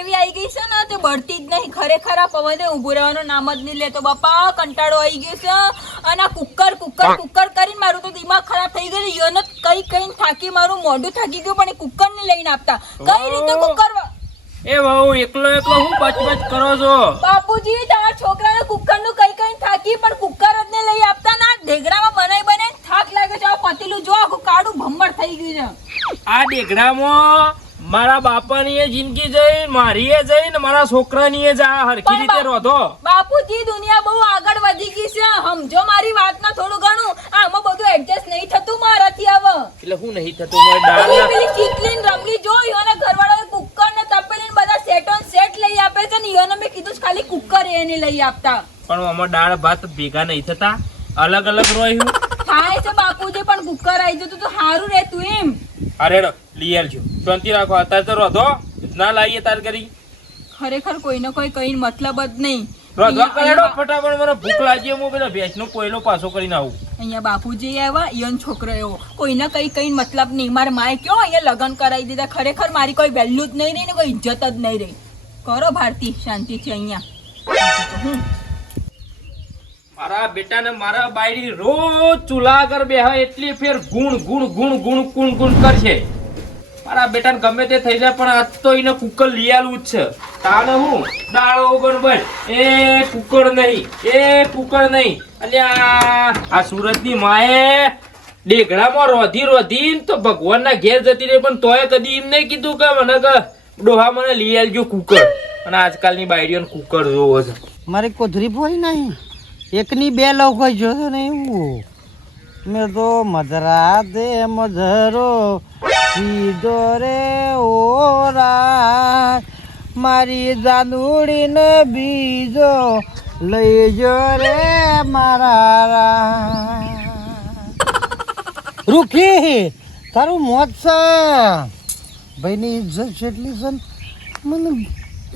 એવી આવી ગઈ છે ને તે બળતી જ નહીં. ખરેખર આ પવને ઊભું રહેવાનું નામ જ નહીં લેતો બાપા. કંટાળો આવી ગયો છે. અને આ કુકર કુકર કુકર કરીને મારું તો દિમાગ ખરાબ થઈ ગયું. યોને કઈ થાકી મારું મોઢું થાકી ગયું પણ એ કુકર ને લઈને આપતા કઈ રીતે કુકર. એ બહુ એકલો હું બચ કરો છો? બાપુજી તમારા છોકરાને કુકર નું કઈ થાકી પણ કુકર જ ને લઈ આપતા ના. ઢેગડામાં બનાવી થાક લાગે છે. આ પતીલું જો આખું કાળું ભમ્બર થઈ ગયું છે. આ ઢેગડામાં મારા બાપાની એ જિંદગી જઈ, મારી એ જઈ ને મારા છોકરાની એ જા હરખી રીતે રોધો. બાપુજી દુનિયા બહુ આગળ વધી ગઈ છે. સમજો મારી વાતના થોડું ઘણું. આમાં બધું એડજસ્ટ નહીં થતું મારાથી હવે. એટલે હું નહીં થતું મોય દાળ પેલી ચીકલીન રમલી જોઈ અને ઘરવાળાએ કુકર ને તપેલી બધા સેટ ઓન સેટ લઈ આપે છે ને યોને મેં કીધું ખાલી કુકર એને લઈ આપતા. પણ આમાં દાળ ભાત ભેગા નહીં થતા, અલગ અલગ રોયું થાય છે બાપુજી. પણ કુકર આવી જતું તો સારું રહેતું એમ. અરે લઈ આવજો, શાંતિ રાખો. અત્યારે તો રોધો ના લાવીએ તાર કરી. ખરેખર કોઈને કોઈ કઈ મતલબ જ નહીં. રોધવા કરેડો ફટાફટ, મને ભૂખ લાગી. હું પેલા ભેંસનો કોયલો પાછો કરીને આવું. અહીંયા બાપુજી આવ્યા ઈયોન છોકરો એવો કોઈને કઈ મતલબ નહીં. મારા માએ કયો અહીંયા લગ્ન કરાવી દીધા. ખરેખર મારી કોઈ વેલ્યુ જ નહીં રહી ને કોઈ ઇજ્જત જ નહીં રહી. કરો ભારતી શાંતિથી અહીંયા. મારા બેટા ને મારા બાયડી રોજ ચૂલા આગળ બેહા એટલી ફેર ગુણ ગુણ ગુણ ગુણ ગુણ ગુણ કરશે. મારા બેટા ને ગમે તે થઈ જાય પણ આજ તો એને કુકર લઈ આલું જ છે. તાને હું દાળો વગર બસ એ કુકર નહીં. અલ્યા આ સુરત ની માએ ડેગડામાં રોધી તો ભગવાન ના ઘેર જતી રહી પણ તોય કદી એમ નહીં કીધું કે મને કે ડોહા મને લઈ આવજો કુકર. અને આજકાલની બાયડીઓને કુકર જોવો છે. મારી કોથરી પોઈ નહીં, એકની બે લવ કોઈ જોયો ને એવું. મેં તો મધરા દે મધરો પીધો રે ઓરા, મારી જાનુડી ને બીજો લઈ જો રે મારા. રૂખી તારું મોત છે ભાઈની ઇજ્જત જેટલી છે ને મને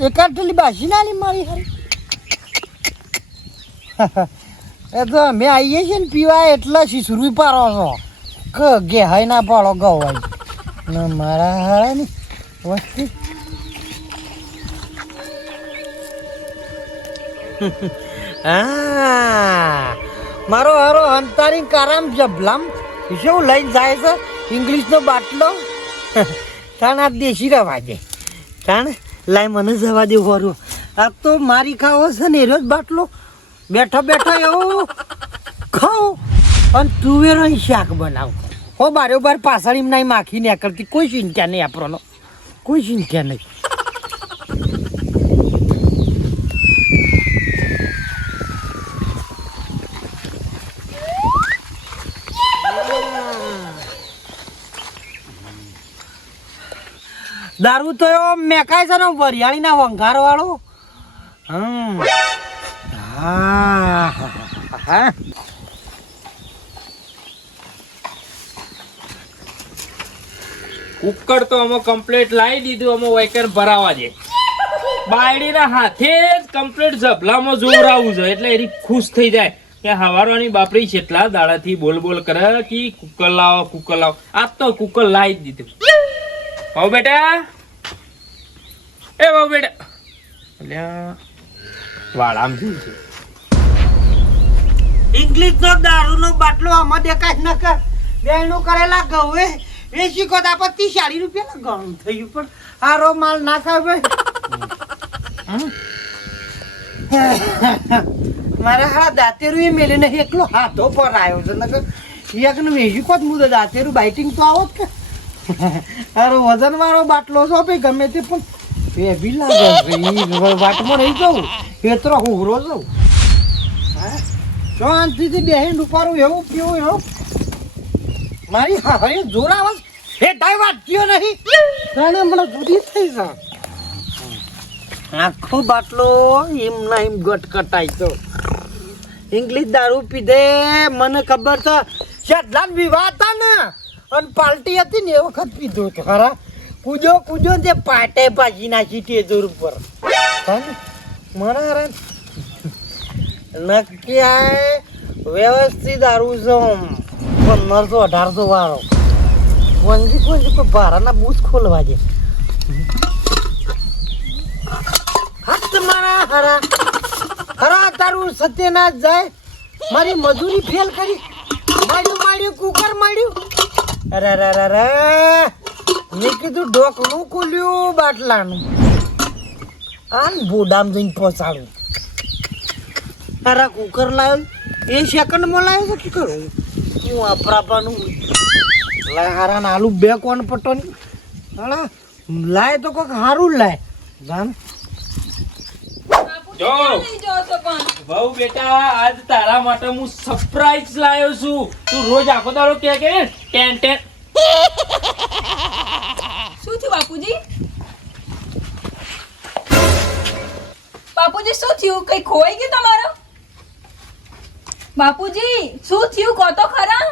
એકાટલી બાસી ના લી મારી હારી. એ તો અમે આવીએ છીએ ને પીવા એટલા શીશરૂ પારો છો કે ગેહાઈ ના પાડો ગવાય ને મારા હારા ની વસ્તી. હા મારો હારો અંતારી કારામ જબલામ શું લઈને જાય છે ઇંગ્લિશનો બાટલો. તાણ આ દેશી રવા દે તાણ લાય મને જવા દે વરું. આ તો મારી ખાવો છે ને એનો જ બાટલો બેઠો એવું ખાઉં અને તુવેરો શાક બનાવ. હો બારોબાર પાછળ એમ નહીં માખી નીકળતી. કોઈ ચિંતા નહીં આપણનો, કોઈ ચિંતા નહીં. દારૂ તો એવો મેકાય છે ને વરિયાળી ના વંઘાર વાળો. હા કુકર તો અમે કમ્પ્લીટ લાવી દીધું. અમે વેકર ભરાવા દે બાયડીના હાથે જ કમ્પ્લીટ ઝબલામાં જોવરાવું છે એટલે એની ખુશ થઈ જાય કે હવારવાની બાપરી કેટલા દાડાથી બોલ કરે કે કુકર લાવો. આજ તો કુકર લાવી જ દીધું. ભાવ બેટા અલ્યા વાળામ જોયું છે. ઇંગ્લિશ નો દારૂ નો બાટલો આમાં દેખાય ન કર બેનું કરેલા ગવે એ શીખો તો આપણે 30-40 રૂપિયા ઘણું થયું પણ આરો માલ ના ખાય ભાઈ. મારા હા દાંતેરું એ મેલે ને એકલો હાથો પર આવ્યો છે નકર એકનું વેજ્યું કોત મુદે દાંતેરું બાઇટિંગ તો આવો જ કે. આરો વજન વાળો બાટલો છો ભાઈ ગમે તે પણ એ બી લાગે વાટમાં રહી જાઉં એટલો હુંરો જાઉં. શાંતિથી બેહીને ઉપાડું એવું પીવું એવું. મારી હવે જોર આવે એ ડાય વાટક્યો નહીં કારણ હમણાં જુદી થઈ જાય. આખો બાટલો એમ ના એમ ગટકટાય તો ઇંગ્લિશ દારૂ પીધે. મને ખબર છે શેઠલાલ વિવાહ હતા ને અને પાર્ટી હતી ને એ વખત પીધો હતો ખરા. કૂજો તે પાટે ભાજી નાખી ટેજોર ઉપર. મારા નક્કી આ વ્યવસ્થિત દારૂ છે 1500-1800 વાળો. કોઈ ભારાના બૂથ ખોલવા દે. હારા ખરા તારું સત્યનાથ જાય મારી મજૂરી ફેલ કરી માર્યું કુકર માર્યું અરે રે રે રે મેં કીધું ઢોકણું ખુલ્યું બાટલાનું આન બોડામ જઈને પહોંચાડું તારા કુકર લાવ્યો એ સેકન્ડમાં લાવ્યો છે કે કરું હું અપરાપાનું હારા આલુ બે કોણ પટો ની હાલા લાય તો કોક હારું લાય જાન જો બહુ બેટા આજ તારા માટે હું સરપ્રાઈઝ લાવ્યો છું તું રોજ આખો દાડો કે ટેન ટેન શું થયું બાપુજી? બાપુજી શું થયું? કઈ ખોવાઈ ગયું તમારું? બાપુજી શું થયું કહો તો ખરા?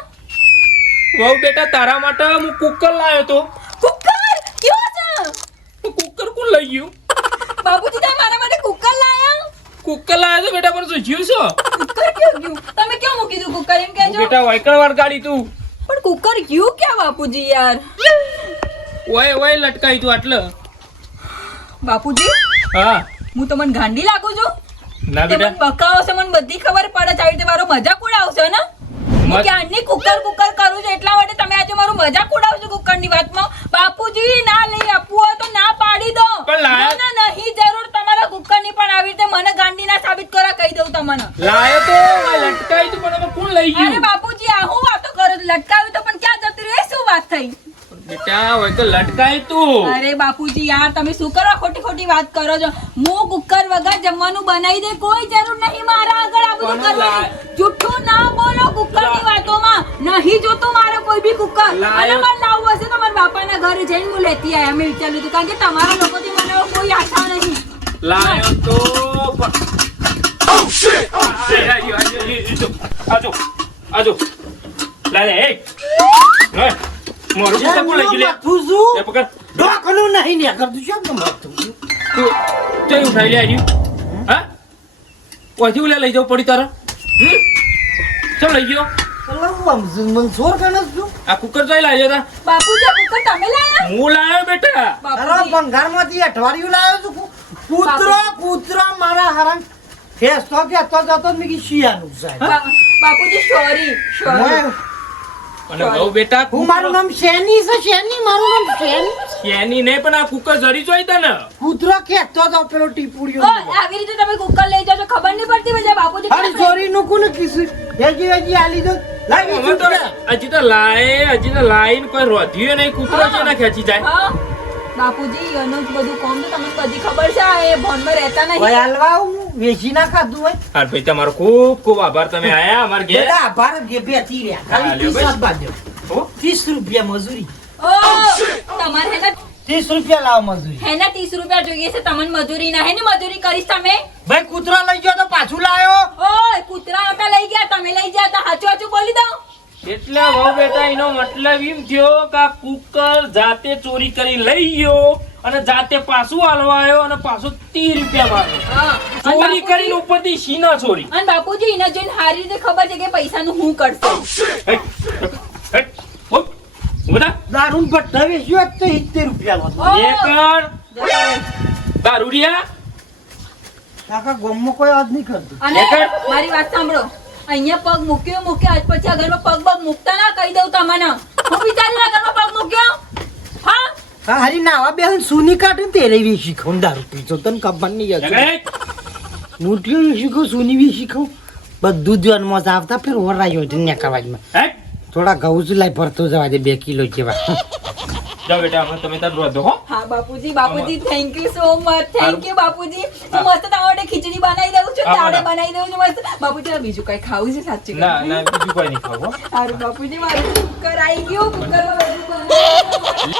બહુ બેટા તારા માટે હું કુકર લાવ્યો તો કુકર કયો છે? કુકર કોણ લઈ ગયું? બાપુજી તમે મારા માટે કુકર લાયા? કુકર લાવ્યો તો બેટા પણ શું થયું છો કુકર ક્યાં ગયું? તમે ક્યાં મૂકી દીધું કુકર એમ કહેજો? બેટા વાયકણ વાર ગાડી તું પણ કુકર ગયું ક્યાં બાપુજી યાર? ઓય લટકાઈ તું આટલે બાપુજી હા હું તમને ગાંડી લાગુ છું? ના તે મને બેટા બકાવો છે, મને બધી ખબર પડે છે. આવી રીતે મારો મજાક ઉડાવશો ને? હું ક્યારની કુકર કુકર કરું છું એટલા માટે તમે આજે મારું મજાક ઉડાવશો કુકરની વાતમાં. બાપુજી ના લઈ આપવું હોય તો ના પાડી દો. પણ લાયા- ના, ના, નહીં જરૂર તમારા કુકરની પણ આવી રીતે મને ગાંડી ના સાબિત કરવા કહી દઉં તમને. લાયો તો લટકાઈ તું પણ હવે કોણ લઈ અરે ગયું બાપુજી આ હું વાતો કરો છો? લટકાવ્યું તો પણ ક્યાં જતું રહ્યું? એ શું વાત થઈ? બેટા હોય તો લટકાઈ તું અરે બાપુજી યાર તમે શું કરવા ખોટી ખોટી વાત કરો છો? હું કુકર વગર જમવાનું બનાવી દે, કોઈ જરૂર નહીં મારા આગળ આ બધું પણ કરવાની. જૂઠું ના બોલો કુકરની વાતોમાં. નહીં જોતું મારે કોઈ બી કુકર. અને મને લાવવું હશે તો મારા બાપાના ઘરે જઈને હું લેતી આયા. મેં વિચાર્યું હતું કારણ કે તમારા લોકોથી મને હવે કોઈ આશા નહીં. લાયો તો આજો લાય એ મારું કુકર કોણ લઈ ગયું માથું છું લે પકડ ઢોકણું નહીં ને કરતું શું કામ માથું છું? તું ચઈ ઉઠાઈ લે આજી હા ઓથી ઉલે લઈ જાવ પડી તારા ચમ લઈ ગયો મને સોર ગણસ છું આ કુકર જોઈ લાવ્યો તા બાપુજી આ કુકર તમે લાયા? હું લાવ્યો બેટા તારા બાપુજી ભંગારમાંથી અઠવાડિયું લાવ્યો છું કૂતરો મારા હરણ ફેસ તો કે તો જતો મેં કી શિયાનું સાહેબ બાપુજી સોરી સોરી. અને બહુ બેટા હું મારું નામ શેની છે શેની મારું નામ શેની કેની નહીં પણ આ કુકર જરી જોઈ તા ને કૂતરો ખેંચતો તો પેલો ટીપુડિયો આવી રીતે તમે કુકર લઈ જાઓ છો ખબર નહીં પડતી મને બાપુજી અરે ચોરી નું કોને કીધું હેજી આલી દો લાવી હવે તો હજી તો લાઈન કોઈ રોધ્યું નહીં કૂતરો છે ને ખેંચી જાય હા બાપુજી એનું જ બધું કોમ તો તમને બધી ખબર છે. આ એ ભોનમાં રહેતા નહીં. ભાઈ હાલવા હું વેચી ના ખાધું હોય હા ભાઈ તમારો ખૂબ ખૂબ આભાર તમે આયા અમાર ઘેર બેટા આભાર કે બેઠી રહ્યા હા, લ્યો ખાલી 30 ભાઈ. બાજુ હો? 30 રૂપિયા મજૂરી ઓ તમારે હેને 30 રૂપિયા લાવ મજૂરી હેને 30 રૂપિયા જોઈએ છે તમને મજૂરી ના હેને મજૂરી કરીશ તમે. ભાઈ કૂતરો લઈ ગયો તો પાછું લાયો ઓય કૂતરા હતા લઈ ગયા તમે લઈ ગયા હતા હાચું હાચું બોલી દો. એટલે બહુ બેટા એનો મતલબ એમ થયો કે આ કુકર જાતે ચોરી કરી લઈ ગયો અને જાતે પાછું હાલવા આવ્યો અને પાછું 30 રૂપિયા માર્યો હા ચોરી અને કરીને ઉપરથી સીના ચોરી અને બાપુજી એને જોઈને હારી રીતે ખબર છે કે પૈસાનું હું કરશે. હેટ, હેટ, હો, ઉભા થા. દારૂ ભટ્ટા વેચ્યો હોત તો 70 રૂપિયા લો ઓ, નેકર, દારૂડિયા, કાકા ગોમમાં કોઈ આજ નહીં કરતું અને નેકર. મારી વાત સાંભળો અહીંયા પગ મૂક્યો આજ પછી આ ઘરમાં પગ બગ મૂકતા ના કહી દઉં તમને. હું વિચારી ના ઘરમાં પગ મૂક્યો હા હા હારી નાવા બેહન સુની કાઢું તેરે વેચી ખાઉં દારૂ પીતો તને ખબર નહીં હતી નેકર. મૂઠીઓ વેચી ખાઉં સુની વેચી ખાઉં બધું જ વનમાં આવતા ફેર ઓરાયો છે ને કવાજમાં હેટ. થોડા ઘઉં જ લાઈ ભરતો જવા દે 2 કિલો જેવા જાઓ બેટા હમણાં તમે તાર રોધો હો હા બાપુજી thank you so much thank you બાપુજી. હું મસ્ત તમારા માટે ખીચડી બનાવી દઉં છું હા, દાળ બરાબર. બનાવી દઉં છું મસ્ત. બાપુજી આ બીજું કઈ ખાવું છે સાચું ના ના બીજું કોઈ નહીં ખાવું હો. સારું બાપુજી મારું કુકર આવી ગયું કુકરમાં બધું બનાવી.